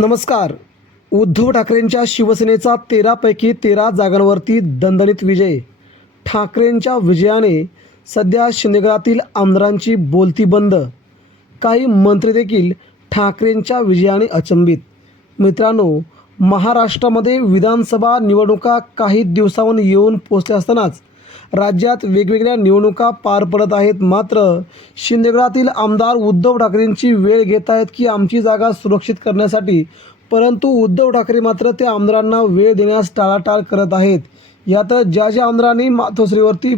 नमस्कार. उद्धव ठाकरेंच्या शिवसेनेचा तेरापैकी तेरा जागांवरती दणदणीत विजय. ठाकरेंच्या विजयाने सध्या शिंदेगडातील आमदारांची बोलती बंद. काही मंत्री देखील ठाकरेंच्या विजयाने अचंबित. मित्रांनो महाराष्ट्रामध्ये विधानसभा निवडणुका काही दिवसांवर येऊन पोचल्या असतानाच राज्यात वेगवेगळ्या निवडणुका पार पडत आहेत. मात्र शिंदेगडातील आमदार उद्धव ठाकरेंची वेळ घेत आहेत की आमची जागा सुरक्षित करण्यासाठी. परंतु उद्धव ठाकरे मात्र त्या आमदारांना वेळ देण्यास टाळाटाळ करत आहेत. यात ज्या ज्या आमदारांनी मातोश्रीवरती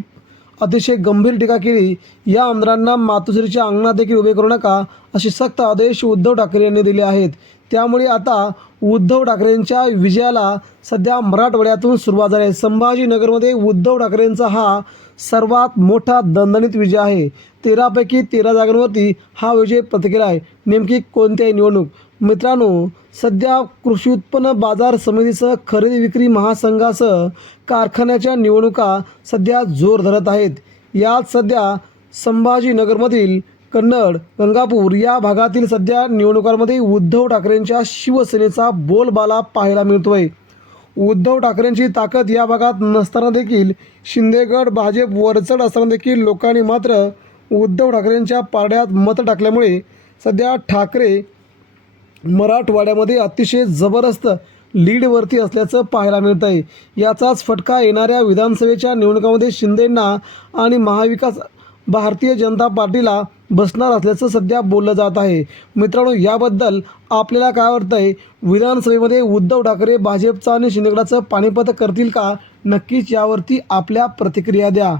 अतिशय गंभीर टीका केली या आमदारांना मातोश्रीच्या अंगणात देखील उभे करू नका असे सक्त आदेश उद्धव ठाकरे यांनी दिले आहेत. त्यामुळे आता उद्धव ठाकरेंच्या विजयाला सध्या मराठवाड्यातून सुरुवात झाली आहे. संभाजीनगरमध्ये उद्धव ठाकरेंचा हा सर्वात मोठा दणदणीत विजय आहे. तेरापैकी तेरा जागांवरती हा विजय प्रतिक्रिया आहे. नेमकी कोणत्याही निवडणूक. मित्रांनो सध्या कृषी उत्पन्न बाजार समितीसह खरेदी विक्री महासंघासह कारखान्याच्या निवडणुका सध्या जोर धरत आहेत. यात सध्या संभाजीनगरमधील कन्नड गंगापूर या भागातील सध्या निवडणुकांमध्ये उद्धव ठाकरेंच्या शिवसेनेचा बोलबाला पाहायला मिळतोय. उद्धव ठाकरेंची ताकद या भागात नसताना देखील शिंदेगड भाजप वरचढ असताना देखील लोकांनी मात्र उद्धव ठाकरेंच्या पारड्यात मत टाकल्यामुळे सध्या ठाकरे मराठवाड्यामध्ये अतिशय जबरदस्त लीडवरती असल्याचं पाहायला मिळतं आहे याचाच फटका येणाऱ्या विधानसभेच्या निवडणुकामध्ये शिंदेंना आणि महाविकास भारतीय जनता पार्टीला बसणार असल्याचं सध्या बोललं जात आहे. मित्रांनो याबद्दल आपल्याला काय वाटतं आहे विधानसभेमध्ये उद्धव ठाकरे भाजपचं आणि शिंदेगडाचं पाणीपत करतील का? नक्कीच यावरती आपल्या प्रतिक्रिया द्या.